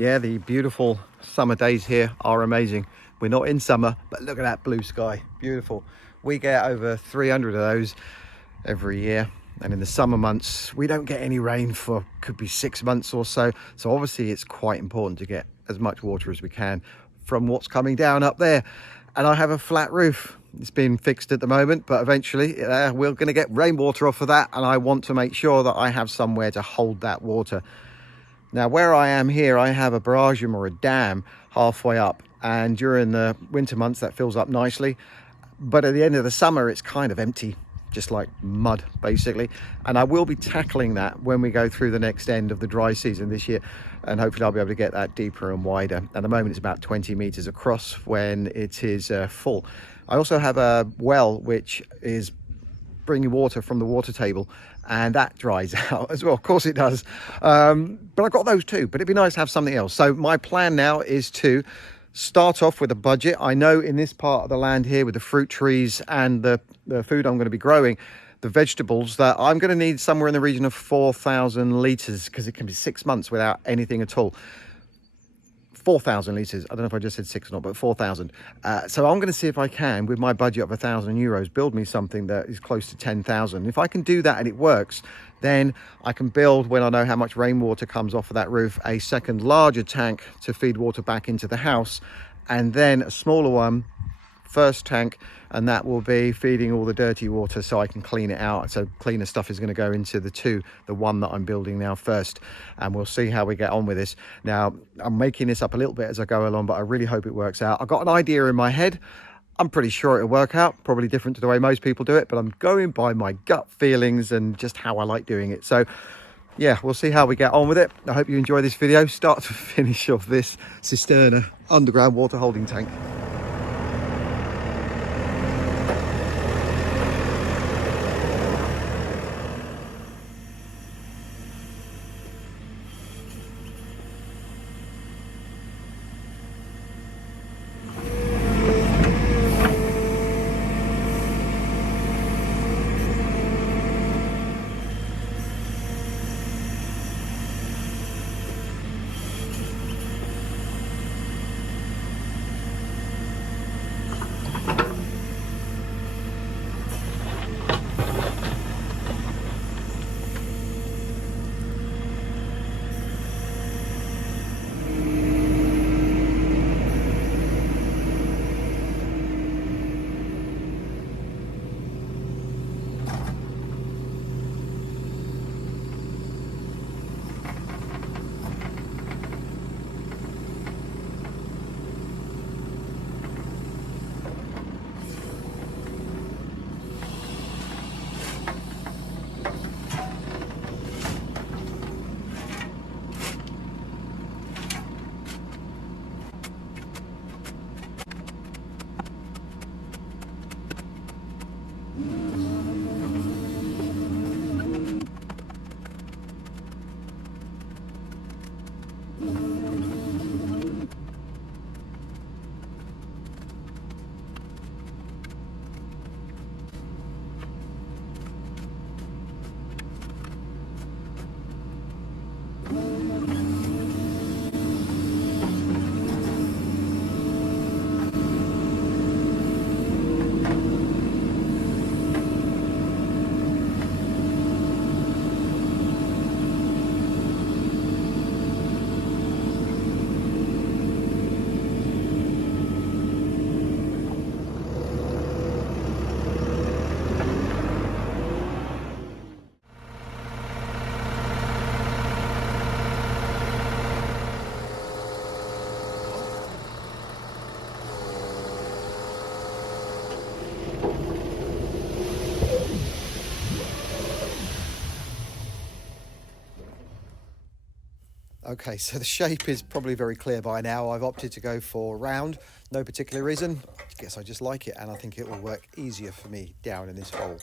Yeah, the beautiful summer days here are amazing. We're not in summer, but look at that blue sky. Beautiful. We get over 300 of those every year. And in the summer months, we don't get any rain for could be 6 months or so. So obviously it's quite important to get as much water as we can from what's coming down up there. And I have a flat roof. It's been fixed at the moment, but eventually we're going to get rainwater off of that. And I want to make sure that I have somewhere to hold that water. Now, where I am here, I have a barragem or a dam halfway up, and during the winter months that fills up nicely, but at the end of the summer it's kind of empty, just like mud basically. And I will be tackling that when we go through the next end of the dry season this year, and hopefully I'll be able to get that deeper and wider. At the moment it's about 20 meters across when it is full. I also have a well which is bringing water from the water table, and that dries out as well. Of course it does, but I've got those too, but it'd be nice to have something else. So my plan now is to start off with a budget. I know in this part of the land here with the fruit trees and the food I'm going to be growing, the vegetables, that I'm going to need somewhere in the region of 4,000 litres, because it can be 6 months without anything at all. 4,000 litres. I don't know if I just said 6 or not, but 4,000. So I'm going to see if I can, with my budget of €1,000, build me something that is close to 10,000. If I can do that and it works, then I can build, when I know how much rainwater comes off of that roof, a second larger tank to feed water back into the house, and then a smaller one, first tank, and that will be feeding all the dirty water so I can clean it out. So cleaner stuff is going to go into the one that I'm building now first, and we'll see how we get on with this. Now, I'm making this up a little bit as I go along, but I really hope it works out. I've got an idea in my head. I'm pretty sure it'll work out, probably different to the way most people do it, but I'm going by my gut feelings and just how I like doing it. So yeah, we'll see how we get on with it. I hope you enjoy this video, start to finish, of this Cistern underground water holding tank. Okay, so the shape is probably very clear by now. I've opted to go for round, no particular reason. I guess I just like it, and I think it will work easier for me down in this hole.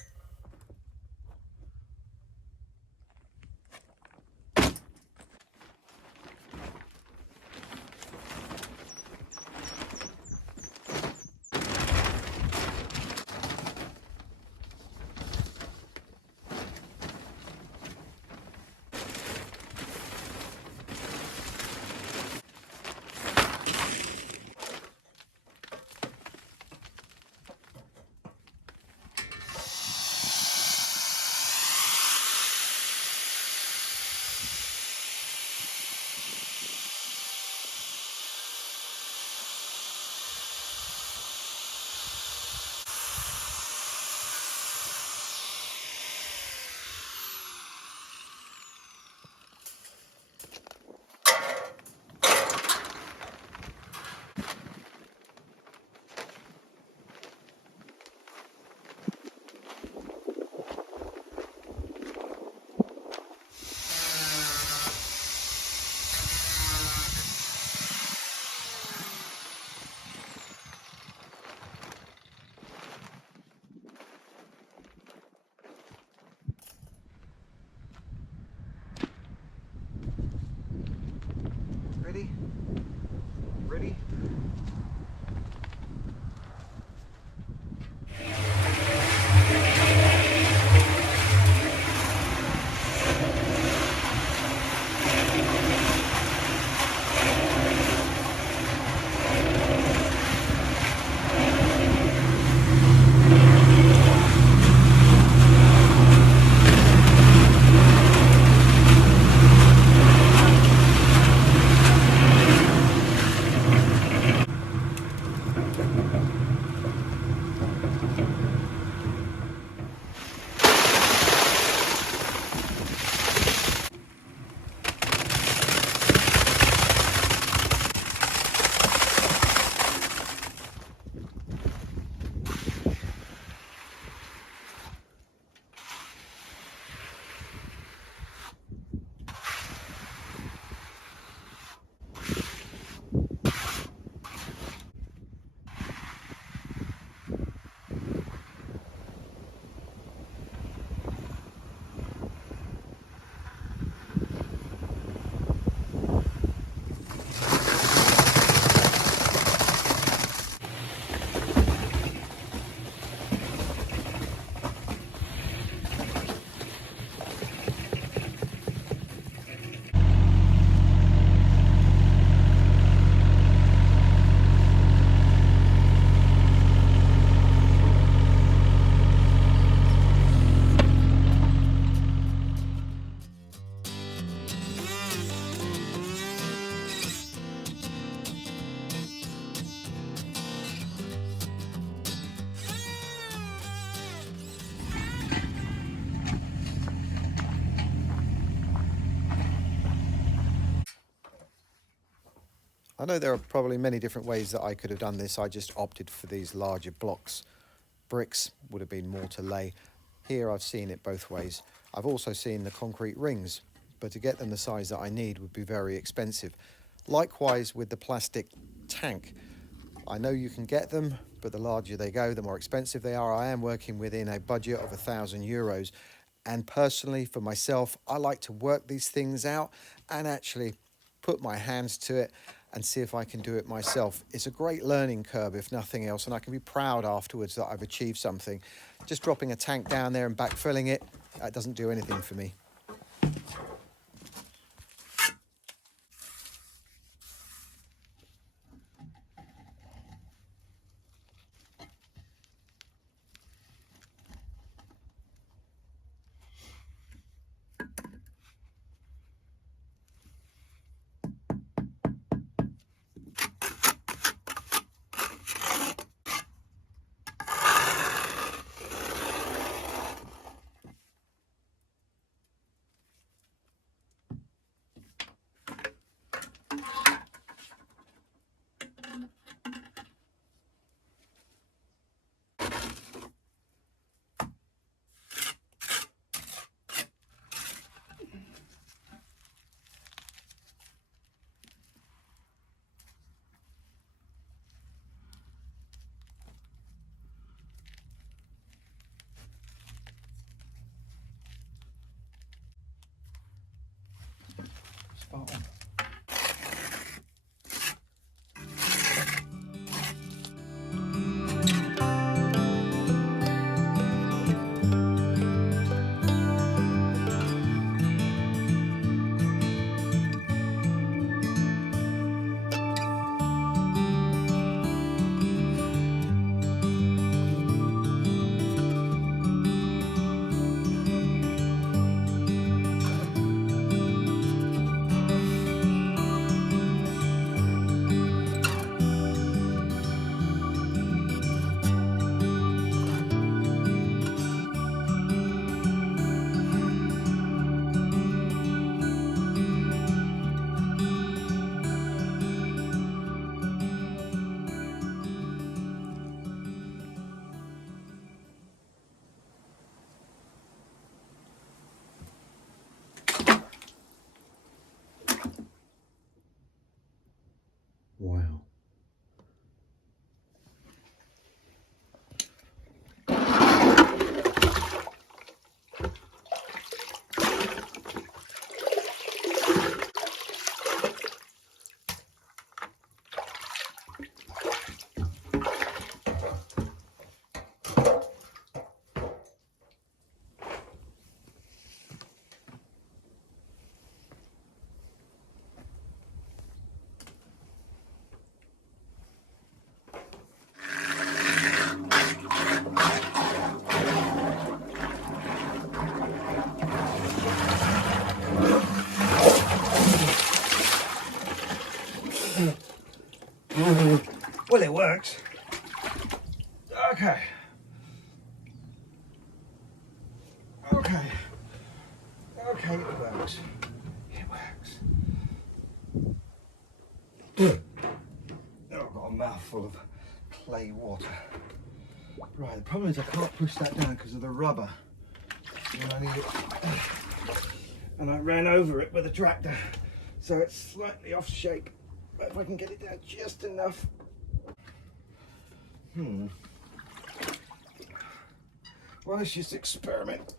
I know there are probably many different ways that I could have done this. I just opted for these larger blocks. Bricks would have been more to lay. Here I've seen it both ways. I've also seen the concrete rings, but to get them the size that I need would be very expensive. Likewise with the plastic tank. I know you can get them, but the larger they go, the more expensive they are. I am working within a budget of €1,000. And personally, for myself, I like to work these things out and actually put my hands to it and see if I can do it myself. It's a great learning curve, if nothing else, and I can be proud afterwards that I've achieved something. Just dropping a tank down there and backfilling it, that doesn't do anything for me. Spot on. Wow. Well, it works. Okay. Okay. Okay, it works. It works. Oh, I've got a mouthful of clay water. Right, the problem is I can't push that down because of the rubber. And I ran over it with a tractor, so it's slightly off shape. But if I can get it down just enough. Well, let's just experiment.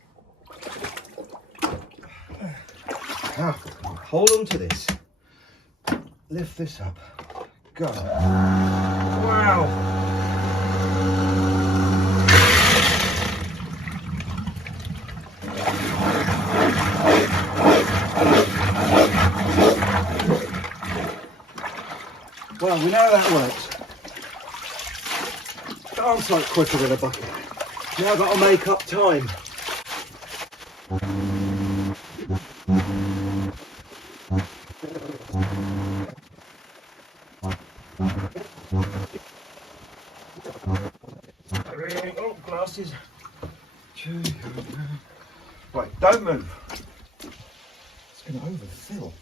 Hold on to this. Lift this up. Go. Wow. Well, we know that works. Arms like quicker with a bucket. Now I've got to make up time. Oh, glasses. Right, don't move. It's going to overfill.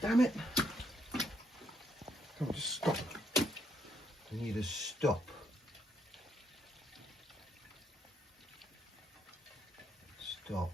Damn it. Come on, just stop. I need to stop. Stop.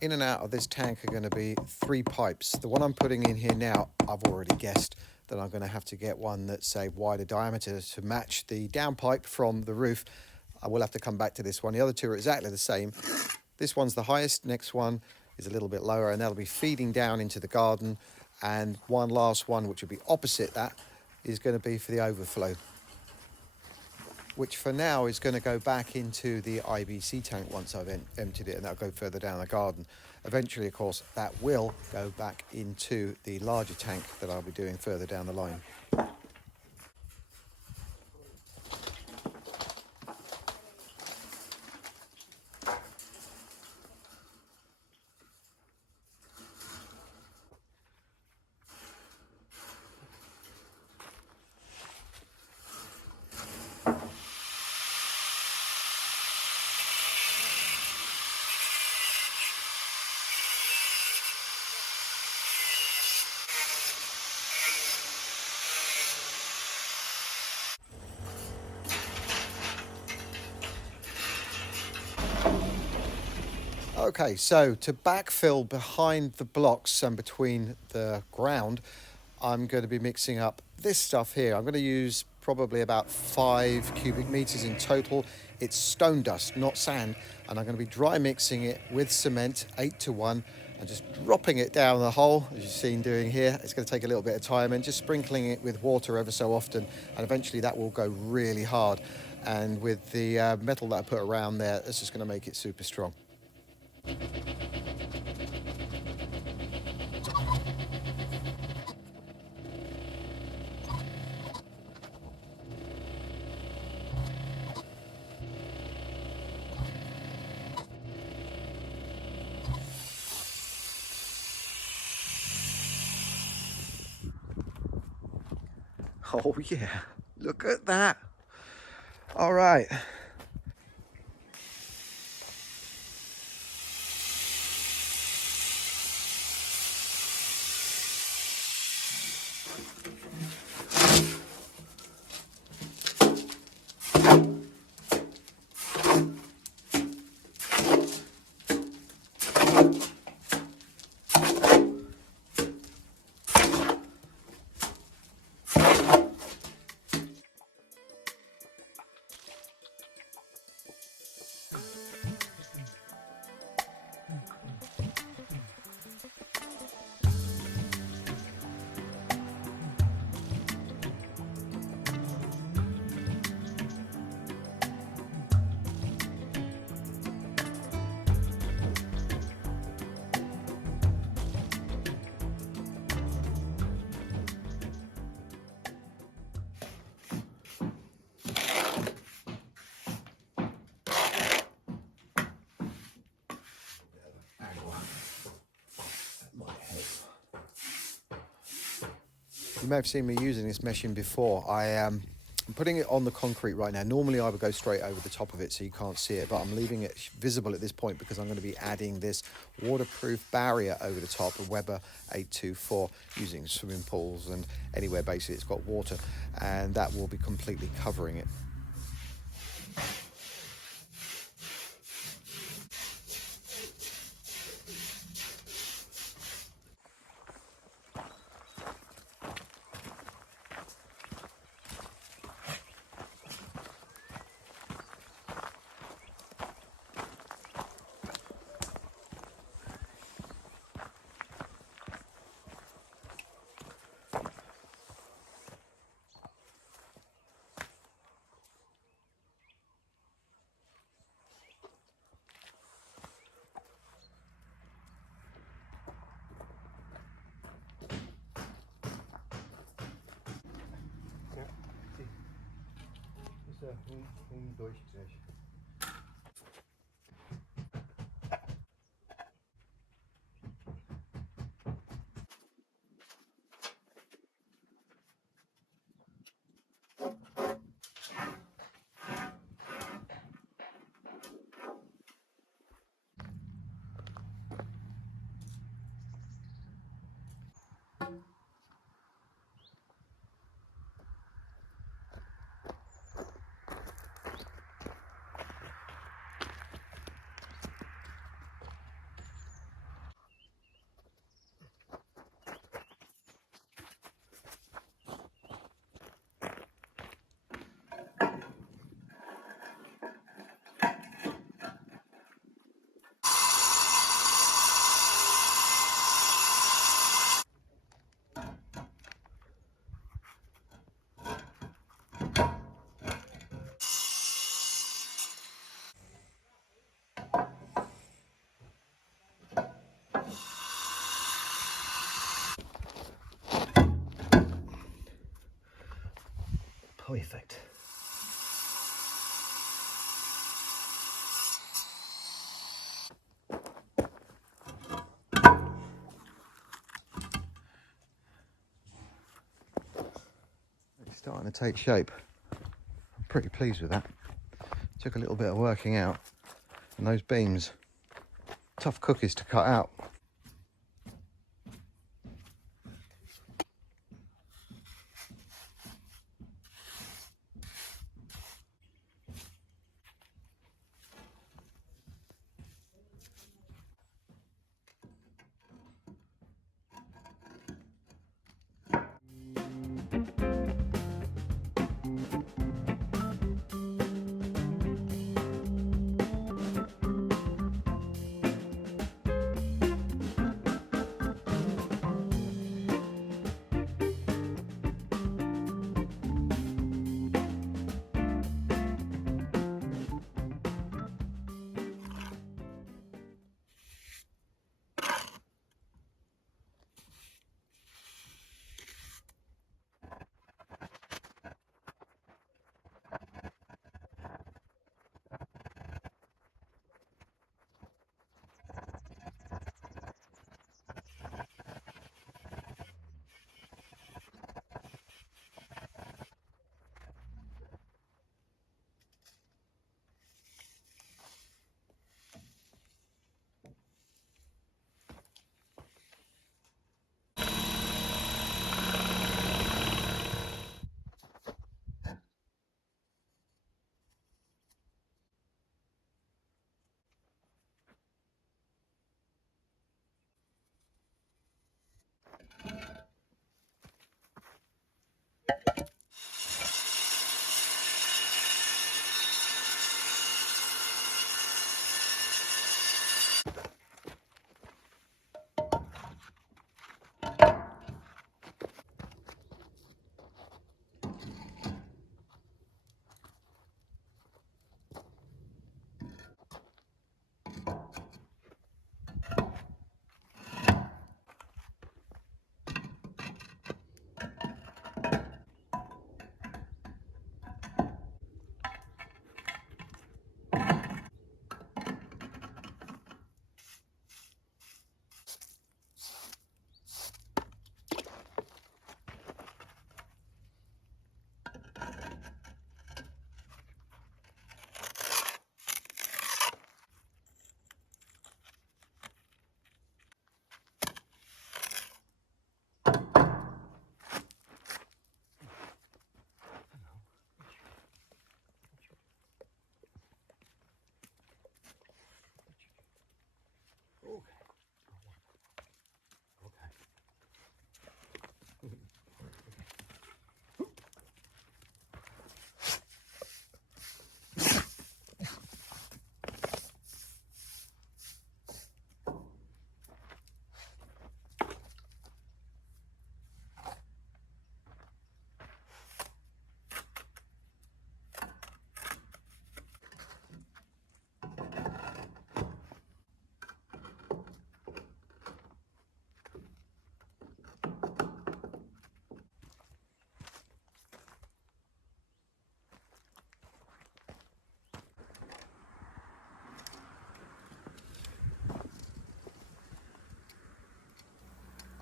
In and out of this tank are going to be 3 pipes. The one I'm putting in here now, I've already guessed that I'm going to have to get one that's a wider diameter to match the downpipe from the roof. I will have to come back to this one. The other two are exactly the same. This one's the highest, next one is a little bit lower, and that'll be feeding down into the garden. And one last one, which will be opposite that, is going to be for the overflow, which for now is going to go back into the IBC tank once I've emptied it, and that'll go further down the garden. Eventually, of course, that will go back into the larger tank that I'll be doing further down the line. Okay, so to backfill behind the blocks and between the ground, I'm going to be mixing up this stuff here. I'm going to use probably about 5 cubic meters in total. It's stone dust, not sand, and I'm going to be dry mixing it with cement, 8:1, and just dropping it down the hole, as you've seen doing here. It's going to take a little bit of time, and just sprinkling it with water ever so often, and eventually that will go really hard. And with the metal that I put around there, it's just going to make it super strong. Oh yeah, look at that. All right. You may have seen me using this meshing before. I'm putting it on the concrete right now. Normally I would go straight over the top of it so you can't see it, but I'm leaving it visible at this point because I'm going to be adding this waterproof barrier over the top of Weber 824 using swimming pools and anywhere basically it's got water, and that will be completely covering it. Perfect. It's starting to take shape. I'm pretty pleased with that. Took a little bit of working out, and those beams, tough cookies to cut out.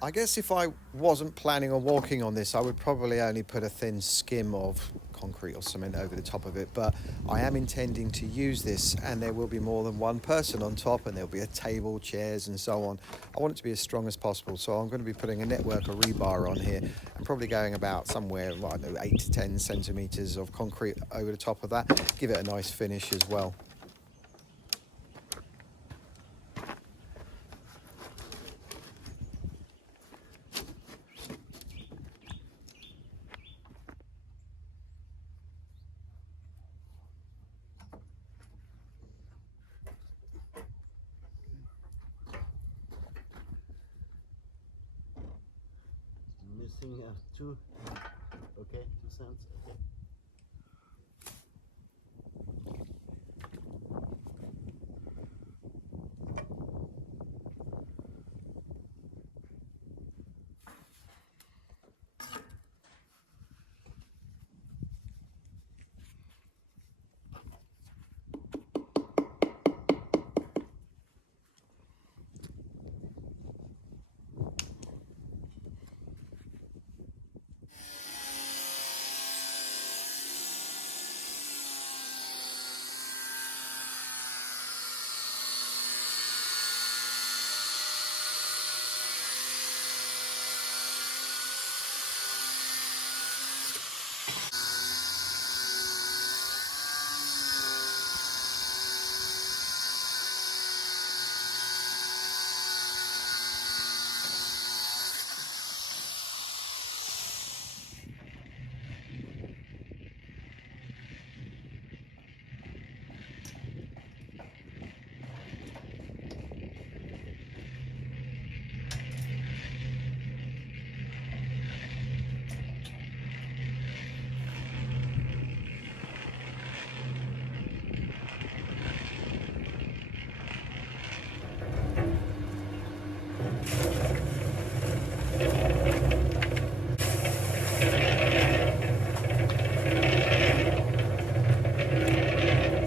I guess if I wasn't planning on walking on this, I would probably only put a thin skim of concrete or cement over the top of it, but I am intending to use this, and there will be more than one person on top, and there'll be a table, chairs and so on. I want it to be as strong as possible, so I'm going to be putting a network of rebar on here and probably going about somewhere, well, I don't know, 8 to 10 centimeters of concrete over the top of that. Give it a nice finish as well. Missing 2, okay, 2 cents, okay.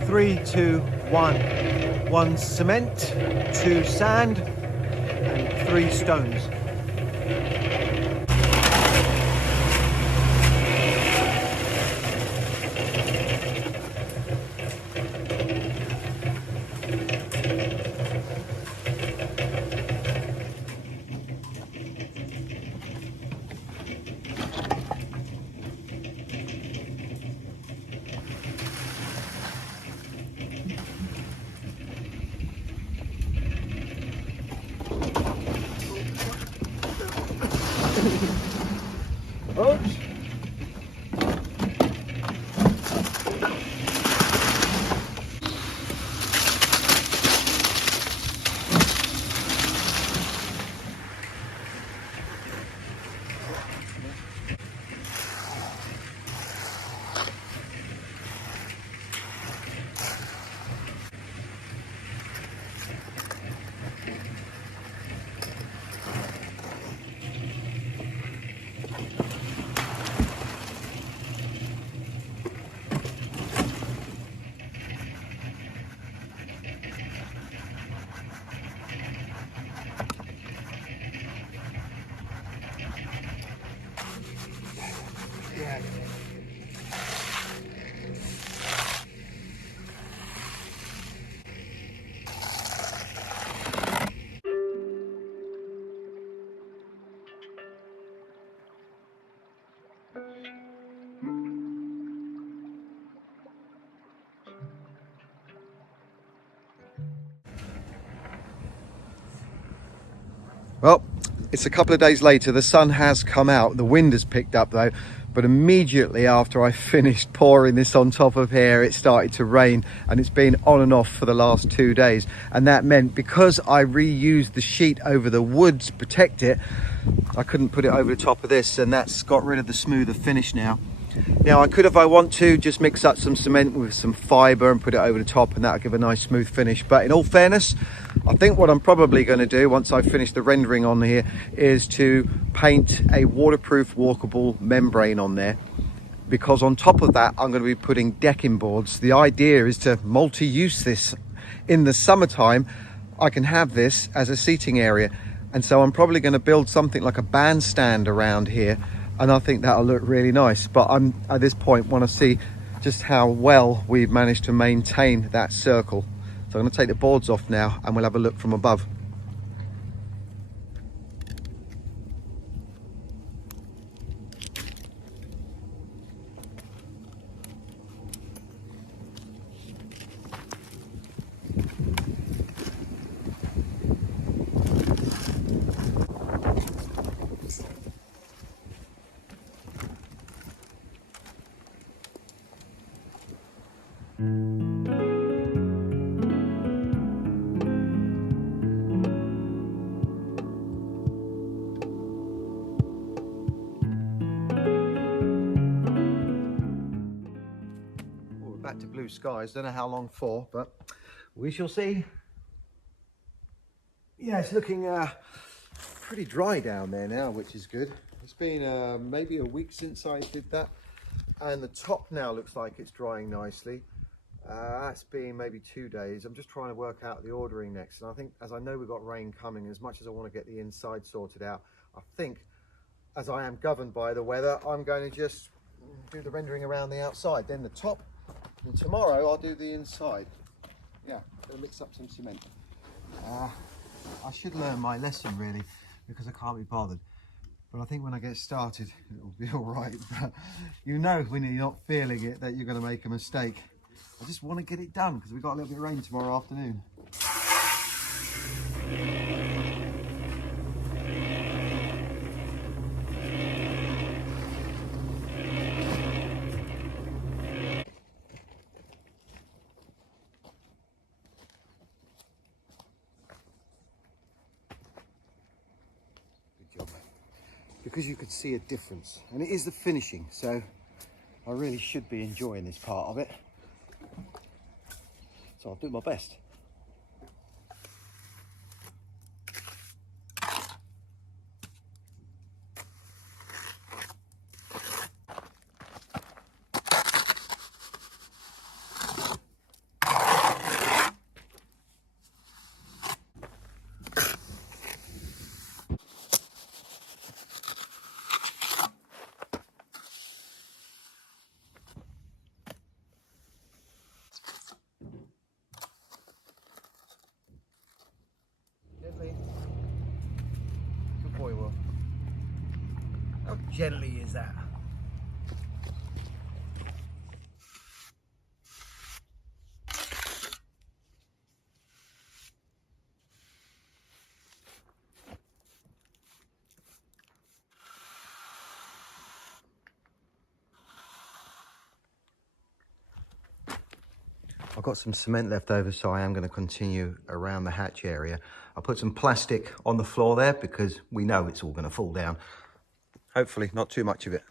Three, two, one. 1 cement, 2 sand, and 3 stones. Oops. Well, it's a couple of days later. The sun has come out. The wind has picked up though, but immediately after I finished pouring this on top of here, it started to rain, and it's been on and off for the last 2 days. And that meant, because I reused the sheet over the wood to protect it, I couldn't put it over the top of this, and that's got rid of the smoother finish now. Now I could, if I want to, just mix up some cement with some fibre and put it over the top, and that'll give a nice smooth finish. But in all fairness, I think what I'm probably going to do once I finish the rendering on here is to paint a waterproof walkable membrane on there, because on top of that I'm going to be putting decking boards. The idea is to multi-use this. In the summertime I can have this as a seating area, And so I'm probably going to build something like a bandstand around here, and I think that'll look really nice. But I'm at this point want to see just how well we've managed to maintain that circle. So I'm going to take the boards off now and we'll have a look from above. Back to blue skies. Don't know how long for, but we shall see. Yeah, it's looking pretty dry down there now, which is good. It's been maybe a week since I did that, and the top now looks like it's drying nicely. That's been maybe 2 days. I'm just trying to work out the ordering next, and I think, as I know we've got rain coming, as much as I want to get the inside sorted out, I think, as I am governed by the weather, I'm going to just do the rendering around the outside, then the top. And tomorrow I'll do the inside. Yeah, gonna mix up some cement. I should learn my lesson really, because I can't be bothered. But I think when I get started, it'll be all right. But you know when you're not feeling it that you're gonna make a mistake. I just want to get it done because we've got a little bit of rain tomorrow afternoon. Because you could see a difference, and it is the finishing, so I really should be enjoying this part of it, so I'll do my best. Gently. Good boy, Will. How gently is that? I've got some cement left over, so I am going to continue around the hatch area. I'll put some plastic on the floor there because we know it's all going to fall down. Hopefully not too much of it.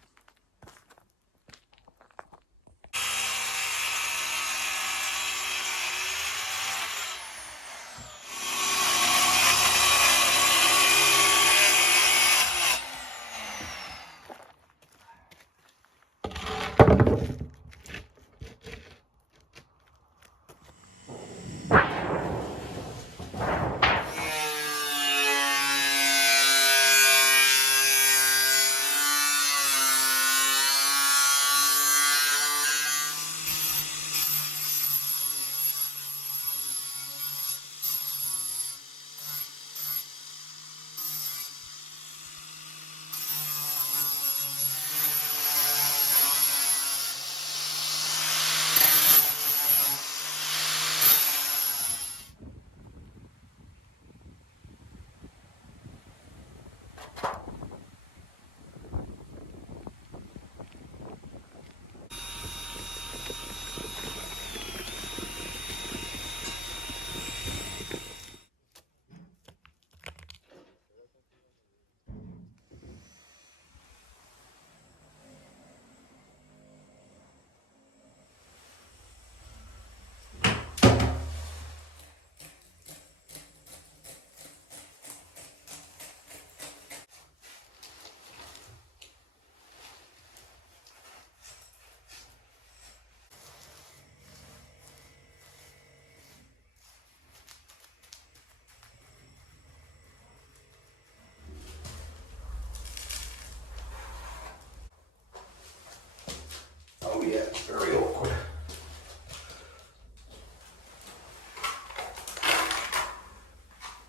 yeah, very awkward.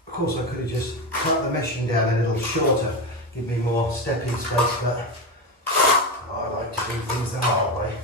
Of course, I could have just cut the meshing down a little shorter, give me more stepping space, but I like to do things the hard way.